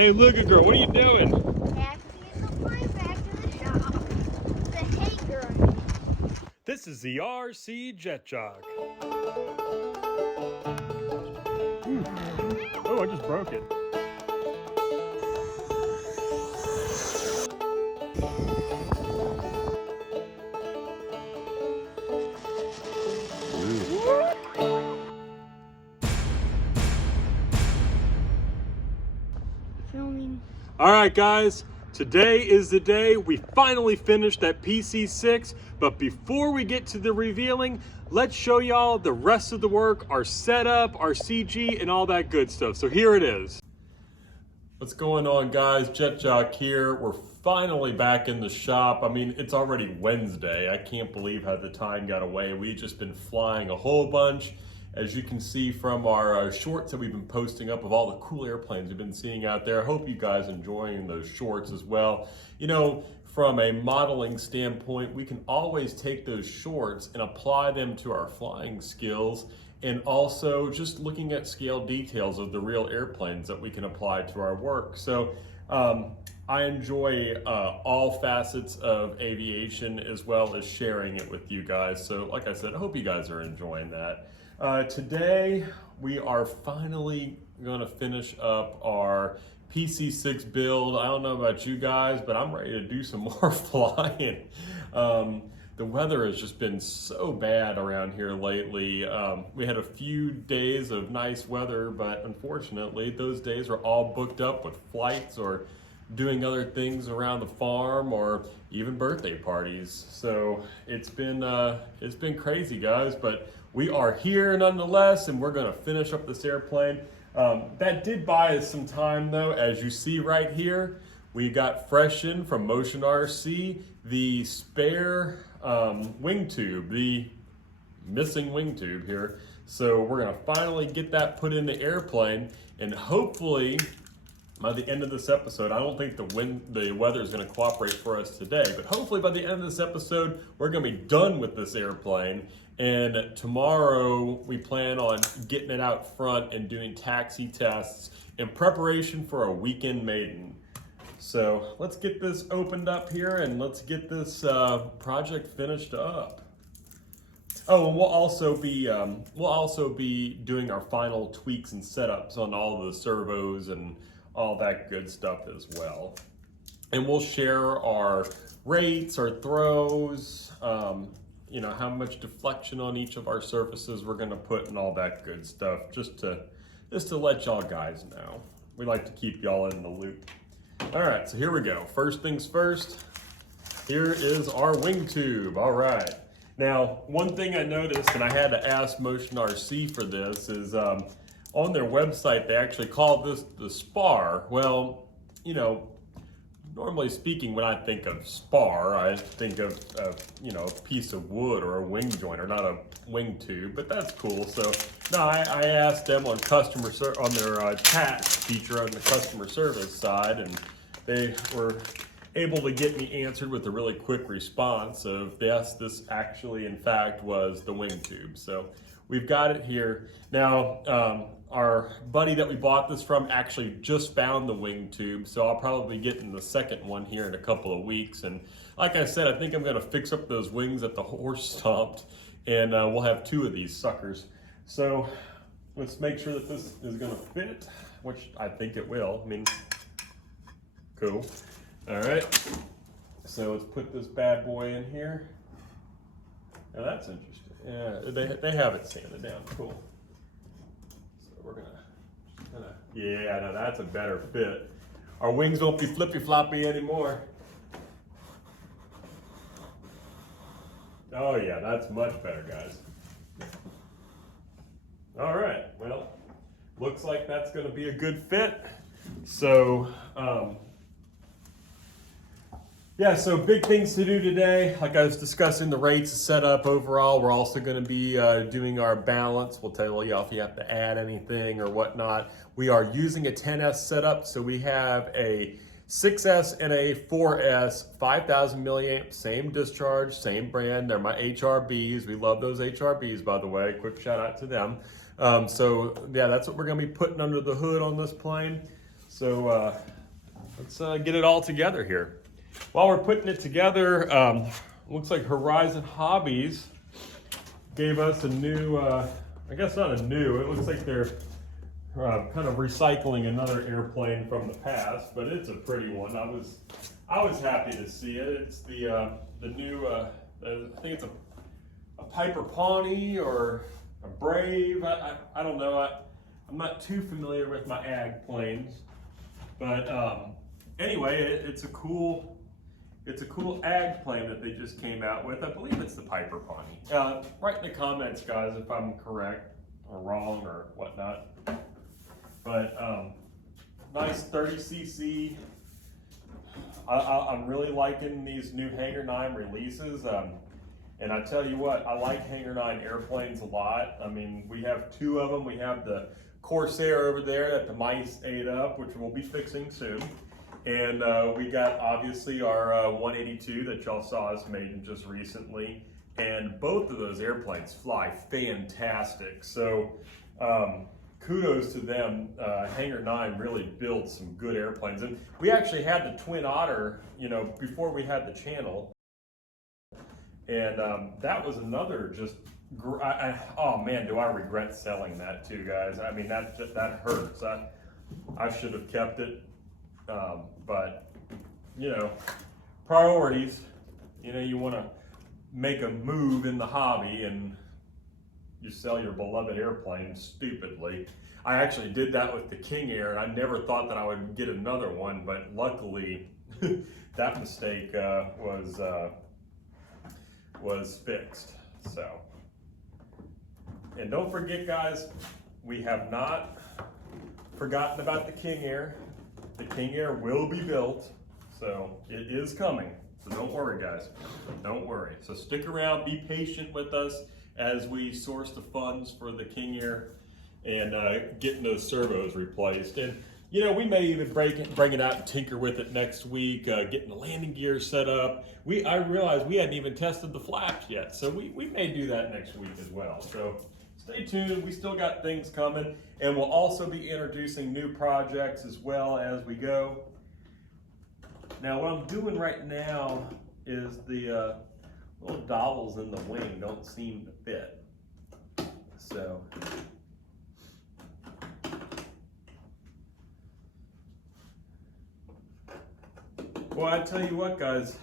Hey, Luga girl, what are you doing? Taxiing the plane back to the shop. The hangar. This is the RC Jet Jog. Oh, I just broke it. Filming. All right, guys, today is the day we finally finished that PC-6, but before we get to the revealing, let's show y'all the rest of the work, our setup, our CG, and all that good stuff. So here it is. What's going on, guys? Jet Jock here. We're finally back in the shop. I mean, it's already Wednesday. I can't believe how the time got away. We've just been flying a whole bunch. As you can see from our shorts that we've been posting up of all the cool airplanes we've been seeing out there. I hope you guys are enjoying those shorts as well. You know, from a modeling standpoint, we can always take those shorts and apply them to our flying skills, and also just looking at scale details of the real airplanes that we can apply to our work. So I enjoy all facets of aviation as well as sharing it with you guys. So like I said, I hope you guys are enjoying that. Today, we are finally gonna finish up our PC-6 build. I don't know about you guys, but I'm ready to do some more flying. The weather has just been so bad around here lately. We had a few days of nice weather, but unfortunately, those days were all booked up with flights or doing other things around the farm or even birthday parties. So it's been crazy, guys, but we are here nonetheless, and we're gonna finish up this airplane. That did buy us some time though. As you see right here, we got fresh in from Motion RC the spare wing tube, the missing wing tube here. So we're gonna finally get that put in the airplane, and hopefully by the end of this episode, I don't think the weather is going to cooperate for us today, but hopefully by the end of this episode, we're going to be done with this airplane. And tomorrow, we plan on getting it out front and doing taxi tests in preparation for a weekend maiden. So let's get this opened up here and let's get this project finished up. Oh, and we'll also be doing our final tweaks and setups on all of the servos and all that good stuff as well. And we'll share our rates, our throws, you know, how much deflection on each of our surfaces we're gonna put and all that good stuff, just to let y'all guys know. We like to keep y'all in the loop. All right, so here we go. First things first, here is our wing tube. All right. Now, one thing I noticed, and I had to ask Motion RC for this, is on their website, they actually call this the spar. Well, you know, normally speaking, when I think of spar, I think of you know, a piece of wood or a wing joiner, not a wing tube, but that's cool. So, no, I asked them on on their chat feature on the customer service side, and they were able to get me answered with a really quick response of, yes, this actually, in fact, was the wing tube. So we've got it here. Now, our buddy that we bought this from actually just found the wing tube, so I'll probably be getting the second one here in a couple of weeks. And like I said, I think I'm gonna fix up those wings that the horse stomped, and we'll have two of these suckers. So let's make sure that this is gonna fit, which I think it will. I mean, cool. All right, so let's put this bad boy in here. Now that's interesting. Yeah, they have it sanded down, cool. So we're gonna, yeah, now that's a better fit. Our wings won't be flippy floppy anymore. Oh yeah, that's much better, guys. All right, well, looks like that's gonna be a good fit. So, yeah, so big things to do today. Like I was discussing, the rates, the setup overall. We're also going to be doing our balance. We'll tell you if you have to add anything or whatnot. We are using a 10S setup, so we have a 6S and a 4S, 5,000 milliamp, same discharge, same brand. They're my HRBs. We love those HRBs, by the way. Quick shout out to them. So yeah, that's what we're going to be putting under the hood on this plane. So let's get it all together here. While we're putting it together, looks like Horizon Hobbies gave us a new, I guess not a new, it looks like they're kind of recycling another airplane from the past, but it's a pretty one. I was happy to see it. It's the new, I think it's a Piper Pawnee or a Brave. I don't know. I'm not too familiar with my ag planes, but anyway, it's a cool ag plane that they just came out with. I believe it's the Piper Pawnee. Write in the comments, guys, if I'm correct or wrong or whatnot. But nice 30cc. I'm really liking these new Hangar 9 releases. And I tell you what, I like Hangar 9 airplanes a lot. I mean, we have two of them. We have the Corsair over there that the mice ate up, which we'll be fixing soon. And we got obviously our 182 that y'all saw us Maiden just recently. And both of those airplanes fly fantastic. So kudos to them. Hangar 9 really built some good airplanes. And we actually had the Twin Otter, you know, before we had the channel. And that was another just, oh man, do I regret selling that too, guys. I mean, that hurts. I should have kept it. But, you know, priorities, you know, you want to make a move in the hobby and you sell your beloved airplane stupidly. I actually did that with the King Air, and I never thought that I would get another one, but luckily that mistake was fixed. So, and don't forget, guys, we have not forgotten about the King Air. The King Air will be built, so it is coming. So don't worry, guys, don't worry. So stick around, be patient with us as we source the funds for the King Air and getting those servos replaced. And you know, we may even bring it out and tinker with it next week, getting the landing gear set up. I realized we hadn't even tested the flaps yet, so we may do that next week as well. So stay tuned, we still got things coming, and we'll also be introducing new projects as well as we go. Now what I'm doing right now is the little dowels in the wing don't seem to fit. So well, I tell you what, guys,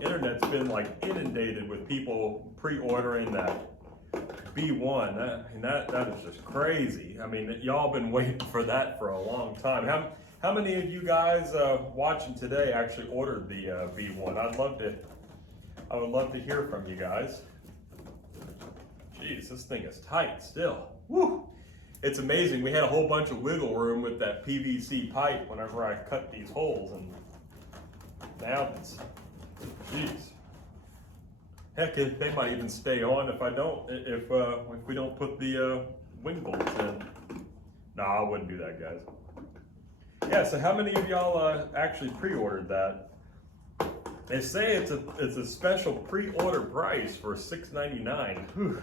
internet's been like inundated with people pre-ordering that B1. That is just crazy. I mean, y'all been waiting for that for a long time. How many of you guys watching today actually ordered the B1? I would love to hear from you guys. Jeez, this thing is tight still. Woo! It's amazing. We had a whole bunch of wiggle room with that PVC pipe whenever I cut these holes, and now it's, jeez. Heck, they might even stay on if we don't put the wing bolts in. No, I wouldn't do that, guys. Yeah, so how many of y'all actually pre-ordered that? They say it's a special pre-order price for $6.99.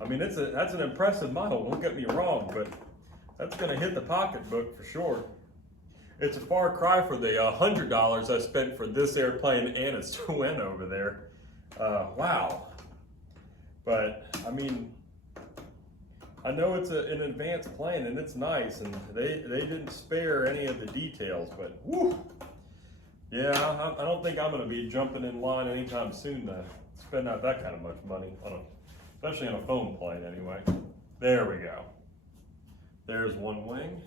I mean, that's an impressive model. Don't get me wrong, but that's gonna hit the pocketbook for sure. It's a far cry for the $100 I spent for this airplane and its twin over there. Wow. But I mean, I know it's an advanced plane and it's nice, and they didn't spare any of the details, but whew. Yeah, I don't think I'm going to be jumping in line anytime soon to spend out that kind of much money, especially on a foam plane anyway. There we go. There's one wing.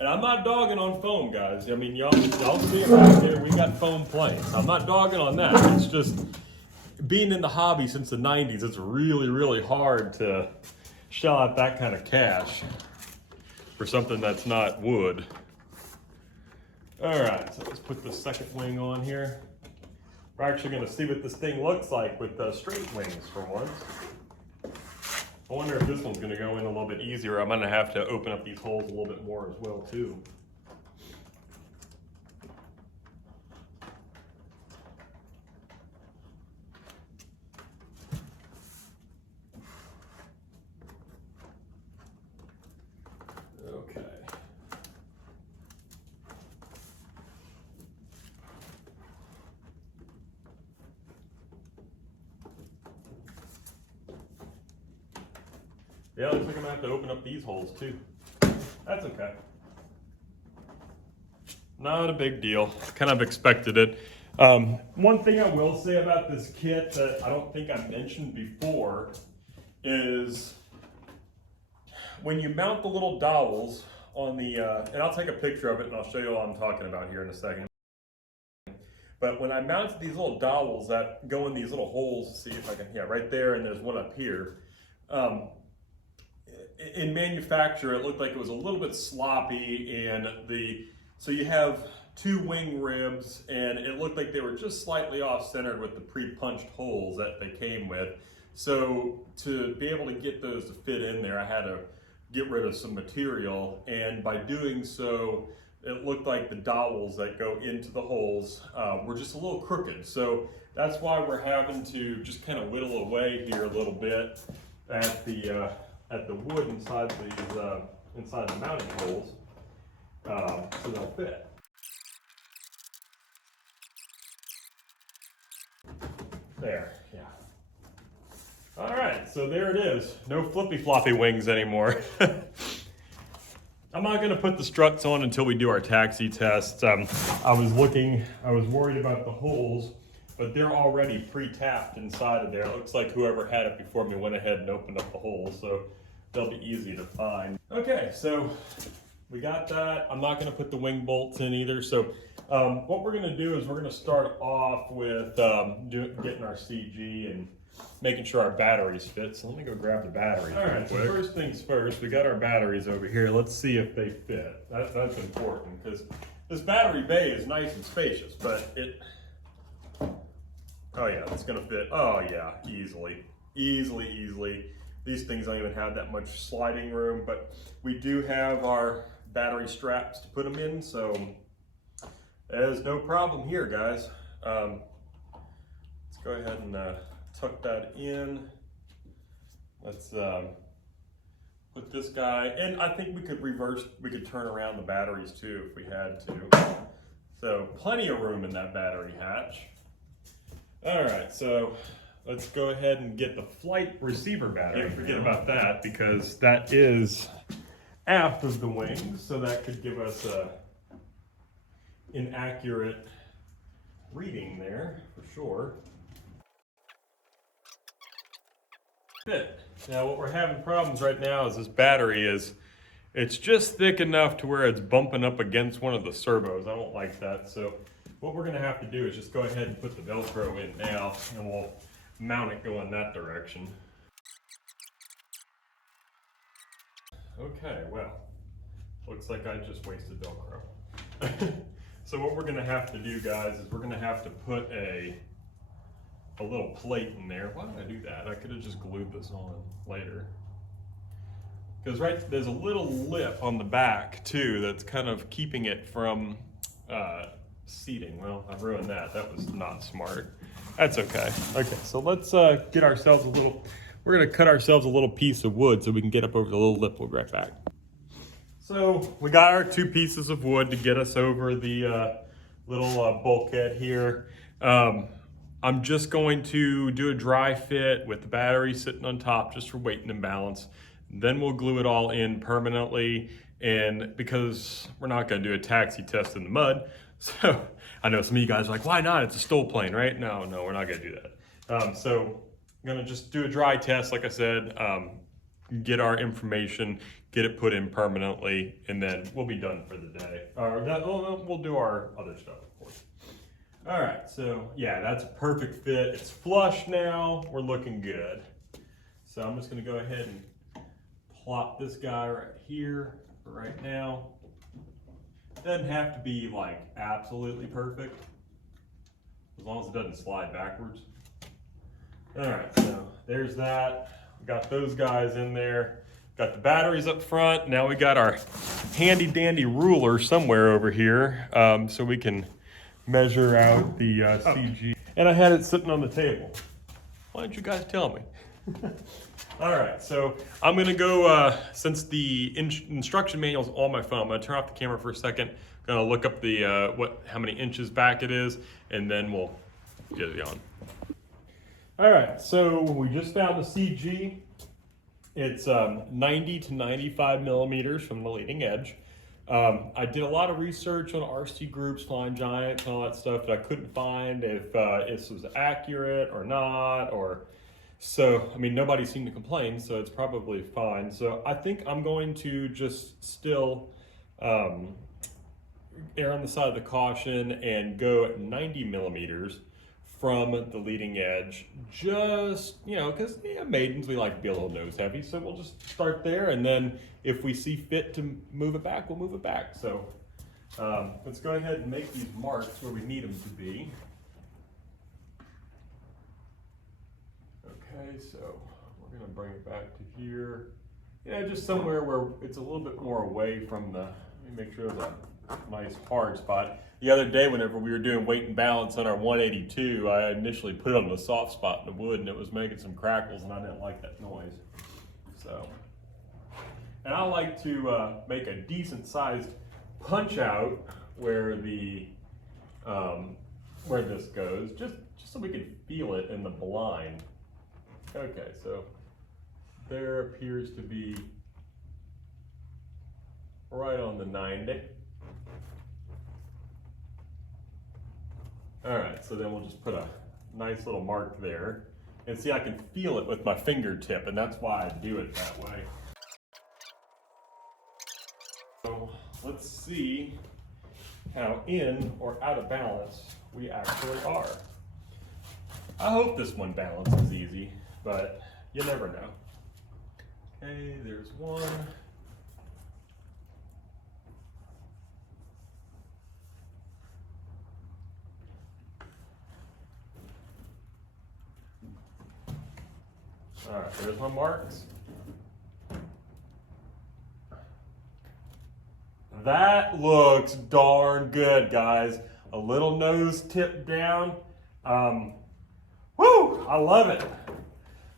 And I'm not dogging on foam, guys. I mean, y'all see it right here. We got foam planes. I'm not dogging on that. It's just being in the hobby since the 90s, it's really, really hard to shell out that kind of cash for something that's not wood. All right, so let's put the second wing on here. We're actually going to see what this thing looks like with straight wings for once. I wonder if this one's going to go in a little bit easier. I'm going to have to open up these holes a little bit more as well too. Okay. Yeah, looks like I'm gonna have to open up these holes too. That's okay. Not a big deal. Kind of expected it. One thing I will say about this kit that I don't think I mentioned before is when you mount the little dowels on the, and I'll take a picture of it and I'll show you what I'm talking about here in a second. But when I mounted these little dowels that go in these little holes, see if I can, yeah, right there, and there's one up here. In manufacture, it looked like it was a little bit sloppy, and so you have two wing ribs, and it looked like they were just slightly off-centered with the pre-punched holes that they came with. So to be able to get those to fit in there, I had to get rid of some material, and by doing so, it looked like the dowels that go into the holes were just a little crooked. So that's why we're having to just kind of whittle away here a little bit at the wood inside these inside the mounting holes, so they'll fit. There, yeah. All right, so there it is. No flippy floppy wings anymore. I'm not gonna put the struts on until we do our taxi test. I was worried about the holes, but they're already pre-tapped inside of there. It looks like whoever had it before me went ahead and opened up the holes, so they'll be easy to find. Okay, so we got that. I'm not gonna put the wing bolts in either. So what we're gonna do is we're gonna start off with getting our CG and making sure our batteries fit. So let me go grab the batteries. All right, so first things first, we got our batteries over here. Let's see if they fit. That's important because this battery bay is nice and spacious, but oh yeah, it's gonna fit. Oh yeah, easily. These things don't even have that much sliding room, but we do have our battery straps to put them in, so there's no problem here, guys. Let's go ahead and tuck that in. Let's put this guy, and I think we could turn around the batteries too if we had to. So plenty of room in that battery hatch. All right, so let's go ahead and get the flight receiver battery. Can't forget about that because that is aft of the wings, so that could give us a inaccurate reading there for sure. Now what we're having problems right now is this battery it's just thick enough to where it's bumping up against one of the servos. I don't like that. So what we're gonna have to do is just go ahead and put the Velcro in now, and we'll mount it going that direction. Okay, well, looks like I just wasted Velcro. So what we're gonna have to do, guys, is we're gonna have to put a little plate in there. Why did I do that? I could have just glued this on later. Because there's a little lip on the back too that's kind of keeping it from seating. Well, I ruined that. That was not smart. That's okay. Okay, so let's get ourselves we're gonna cut ourselves a little piece of wood so we can get up over the little lip. We'll be right back. So we got our 2 pieces of wood to get us over the little bulkhead here. I'm just going to do a dry fit with the battery sitting on top just for weight and balance. Then we'll glue it all in permanently, and because we're not gonna do a taxi test in the mud, so I know some of you guys are like, why not? It's a stool plane, right? No, we're not gonna do that. So I'm gonna just do a dry test, like I said, get our information, get it put in permanently, and then we'll be done for the day. We'll do our other stuff, of course. All right, so yeah, that's a perfect fit. It's flush now, we're looking good. So I'm just gonna go ahead and plop this guy right here for right now. Doesn't have to be like absolutely perfect, as long as it doesn't slide backwards. All right, so there's that. We got those guys in there. Got the batteries up front. Now we got our handy dandy ruler somewhere over here, so we can measure out the CG. And I had it sitting on the table. Why didn't you guys tell me? All right, so I'm gonna go, since the instruction manual's on my phone, I'm gonna turn off the camera for a second, gonna look up the how many inches back it is, and then we'll get it on. All right, so we just found the CG, It's 90 to 95 millimeters from the leading edge. I did a lot of research on RC groups, Flying Giants, and all that stuff, but I couldn't find if this was accurate or not, so, I mean, nobody seemed to complain, so it's probably fine. So I think I'm going to just still err on the side of the caution and go at 90 millimeters from the leading edge, just, you know, because maidens, we like to be a little nose heavy, so we'll just start there, and then if we see fit to move it back, we'll move it back. So let's go ahead and make these marks where we need them to be. Okay, so we're gonna bring it back to here. Yeah, just somewhere where it's a little bit more away from the, let me make sure there's a nice hard spot. The other day, whenever we were doing weight and balance on our 182, I initially put it on the soft spot in the wood and it was making some crackles and I didn't like that noise. So, and I like to make a decent sized punch out where the, where this goes, just so we can feel it in the blind. Okay, so there appears to be right on the 90. All right, so then we'll just put a nice little mark there. And see, I can feel it with my fingertip, and that's why I do it that way. So let's see how in or out of balance we actually are. I hope this one balance is easy, but you never know. Okay, there's one. All right, there's my marks. That looks darn good, guys. A little nose tip down. Woo, I love it.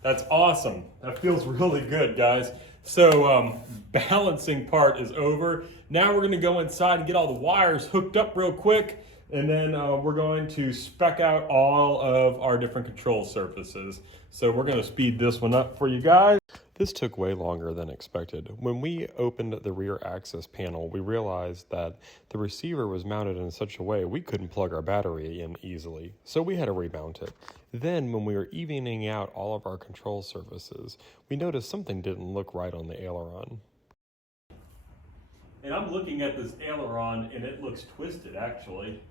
That's awesome. That feels really good, guys. So balancing part is over. Now we're gonna go inside and get all the wires hooked up real quick, and then we're going to spec out all of our different control surfaces. So we're gonna speed this one up for you guys. This took way longer than expected. When we opened the rear access panel, we realized that the receiver was mounted in such a way we couldn't plug our battery in easily, so we had to remount it. Then, when we were evening out all of our control surfaces, we noticed something didn't look right on the aileron. And I'm looking at this aileron and it looks twisted, actually.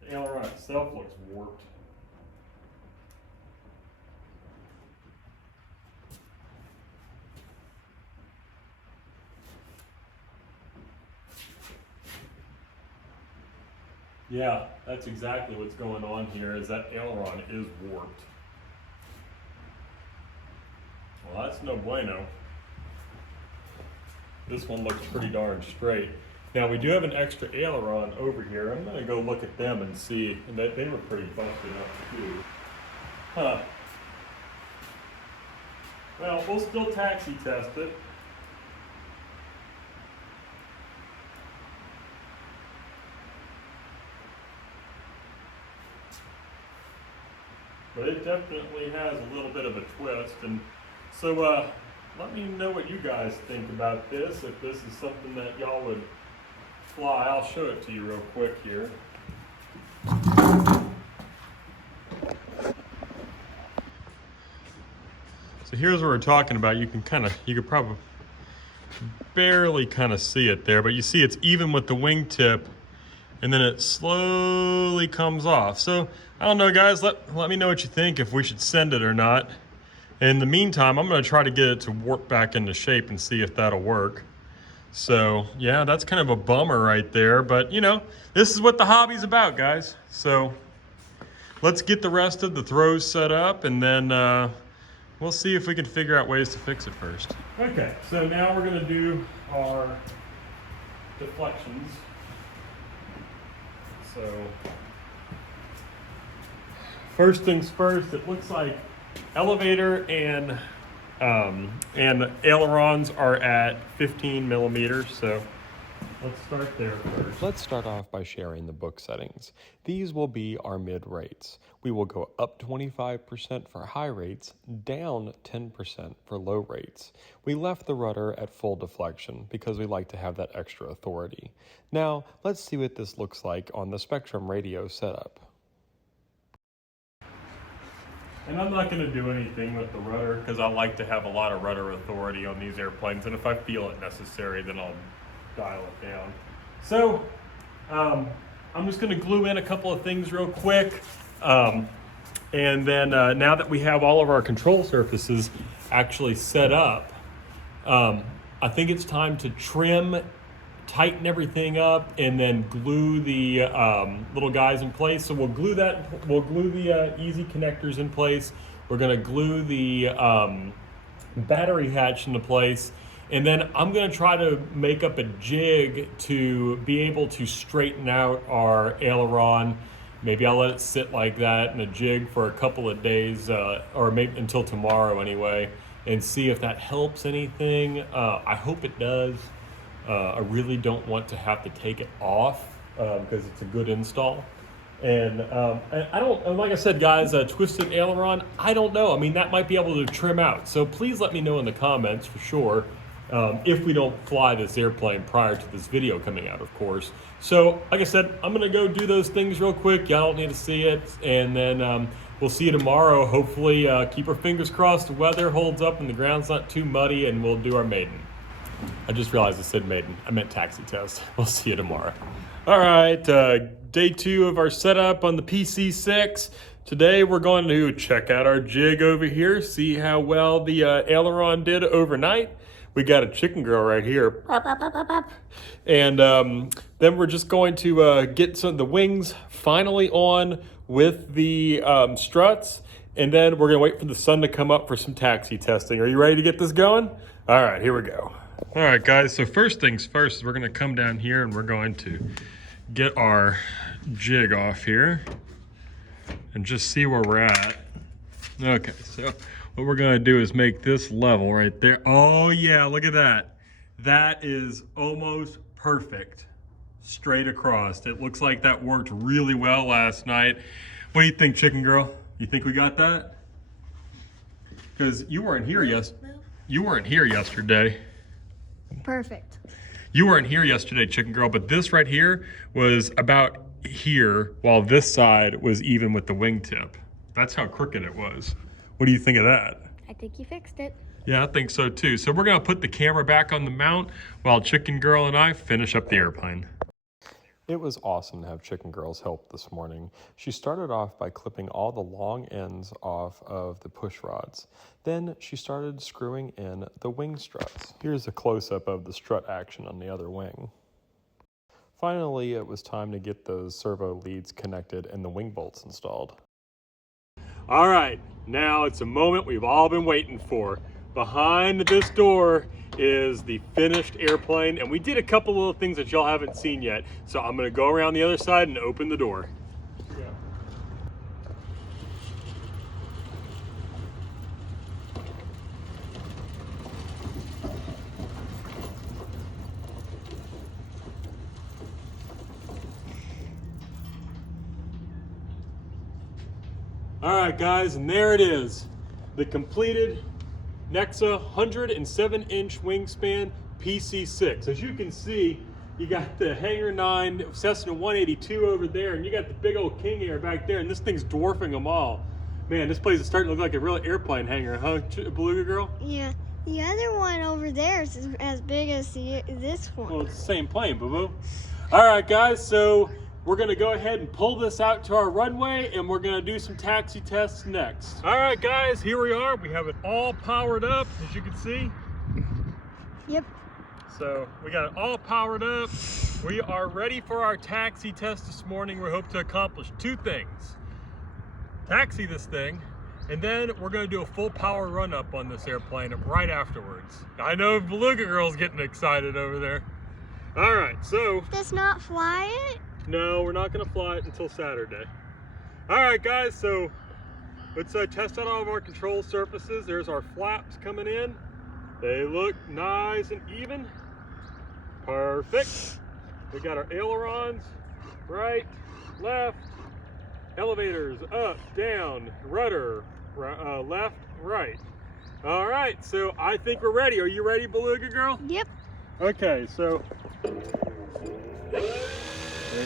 The aileron itself looks warped. Yeah, that's exactly what's going on here, is that aileron is warped. Well, that's no bueno. This one looks pretty darn straight. Now we do have an extra aileron over here. I'm gonna go look at them and see, and they were pretty busted up too. Huh. Well, we'll still taxi test it. But it definitely has a little bit of a twist. And so let me know what you guys think about this, if this is something that y'all would fly. I'll show it to you real quick here. So here's what we're talking about. You could probably barely kind of see it there, but you see it's even with the wingtip, and then it slowly comes off. So I don't know, guys, let me know what you think, if we should send it or not. In the meantime, I'm gonna try to get it to warp back into shape and see if that'll work. So yeah, that's kind of a bummer right there, but you know, this is what the hobby's about, guys. So let's get the rest of the throws set up, and then we'll see if we can figure out ways to fix it first. Okay, so now we're gonna do our deflections. So first things first, it looks like elevator and ailerons are at 15 millimeters. So let's start there first. Let's start off by sharing the book settings. These will be our mid rates. We will go up 25% for high rates, down 10% for low rates. We left the rudder at full deflection because we like to have that extra authority. Now, let's see what this looks like on the Spectrum radio setup. And I'm not going to do anything with the rudder because I like to have a lot of rudder authority on these airplanes, and if I feel it necessary, then I'll dial it down. So I'm just going to glue in a couple of things real quick, and then now that we have all of our control surfaces actually set up, I think it's time to trim, tighten everything up, and then glue the little guys in place. So we'll glue the easy connectors in place. We're going to glue the battery hatch into place, and then I'm going to try to make up a jig to be able to straighten out our aileron. Maybe I'll let it sit like that in a jig for a couple of days, or maybe until tomorrow anyway, and see if that helps anything. I hope it does. I really don't want to have to take it off because it's a good install. And I don't, like I said, guys, twisted aileron, I don't know. I mean, that might be able to trim out. So please let me know in the comments for sure if we don't fly this airplane prior to this video coming out, of course. So, like I said, I'm going to go do those things real quick. Y'all don't need to see it. And then we'll see you tomorrow. Hopefully, keep our fingers crossed the weather holds up and the ground's not too muddy, and we'll do our maiden. I just realized I said maiden. I meant taxi test. We'll see you tomorrow. All right, day 2 of our setup on the PC-6. Today we're going to check out our jig over here, see how well the aileron did overnight. We got a chicken girl right here. And then we're just going to get some of the wings finally on with the struts. And then we're going to wait for the sun to come up for some taxi testing. Are you ready to get this going? All right, here we go. All right, guys, so first things first, we're going to come down here and we're going to get our jig off here and just see where we're at. Okay, so what we're going to do is make this level right there. Oh, yeah, look at that. That is almost perfect straight across. It looks like that worked really well last night. What do you think, chicken girl? You think we got that? Because you weren't here yesterday. Perfect. You weren't here yesterday, chicken girl, but this right here was about here while this side was even with the wingtip. That's how crooked it was. What do you think of that? I think you fixed it. Yeah, I think so too. So we're gonna put the camera back on the mount while chicken girl and I finish up the airplane. It was awesome to have Chicken Girl's help this morning. She started off by clipping all the long ends off of the push rods. Then she started screwing in the wing struts. Here's a close-up of the strut action on the other wing. Finally, it was time to get those servo leads connected and the wing bolts installed. All right, now it's a moment we've all been waiting for. Behind this door is the finished airplane, and we did a couple little things that y'all haven't seen yet. So I'm gonna go around the other side and open the door. All right, guys, and there it is. The completed Nexa 107-inch wingspan PC-6. As you can see, you got the Hangar 9 Cessna 182 over there, and you got the big old King Air back there, and this thing's dwarfing them all. Man, this place is starting to look like a real airplane hangar, huh, Beluga Girl? Yeah, the other one over there is as big as this one. Well, it's the same plane, boo-boo. All right, guys, so we're gonna go ahead and pull this out to our runway, and we're gonna do some taxi tests next. All right, guys, here we are. We have it all powered up, as you can see. Yep. So we got it all powered up. We are ready for our taxi test this morning. We hope to accomplish 2 things. Taxi this thing, and then we're gonna do a full power run up on this airplane right afterwards. I know Beluga Girl's getting excited over there. All right, so. Does not fly it? No, we're not gonna fly it until Saturday. All right, guys, so let's test out all of our control surfaces. There's our flaps coming in. They look nice and even. Perfect. We got our ailerons, right, left, elevators, up, down, rudder, left, right. All right, so I think we're ready. Are you ready, Beluga Girl? Yep. Okay, so there's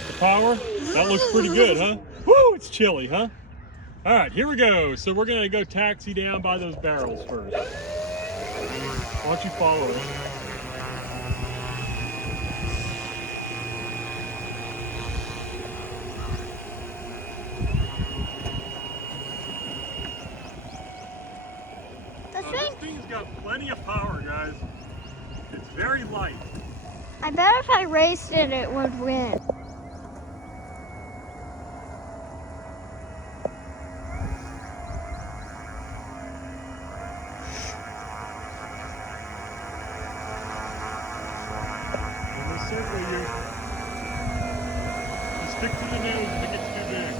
the power. That looks pretty good, huh? Woo, it's chilly, huh? All right, here we go. So we're gonna go taxi down by those barrels first. Why don't you follow us? This thing's got plenty of power, guys. It's very light. I bet if I raced it, it would win. In this circle, you stick to the nose if it gets too big.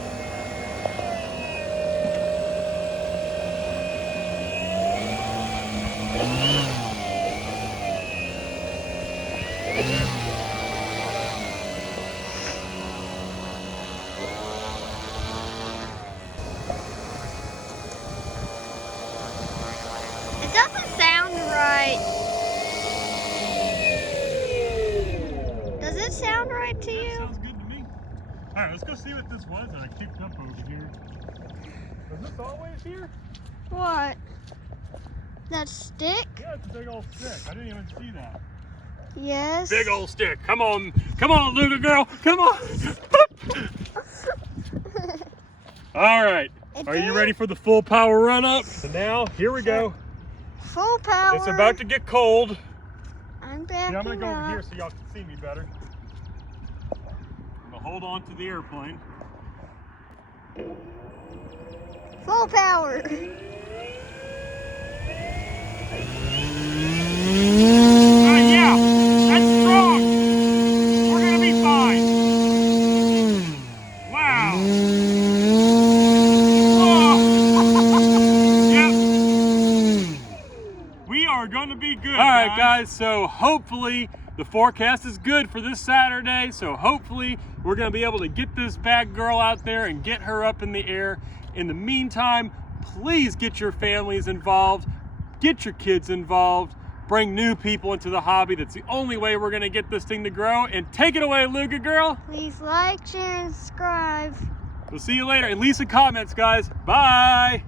It doesn't sound right. Does it sound right to That you? sounds good to me. All right, let's go see what this was that I kicked up over here. Was this always here? What? That stick? Yeah, it's a big old stick. I didn't even see that. Yes. Big old stick. Come on, Luca girl. Come on. All right. Are you ready for the full power run up? And now, here we go. Full power. It's about to get cold. I'm backing I'm gonna go over up. here so y'all can see me better. I'm gonna hold on to the airplane. Full power. Yeah, that's strong. We're gonna be fine. Wow. Whoa. Yep. We are gonna be good. All right, guys. So hopefully the forecast is good for this Saturday. So hopefully we're gonna be able to get this bad girl out there and get her up in the air. In the meantime, please get your families involved. Get your kids involved. Bring new people into the hobby. That's the only way we're gonna get this thing to grow. And take it away, Luca girl. Please like, share, and subscribe. We'll see you later. And leave some comments, guys. Bye.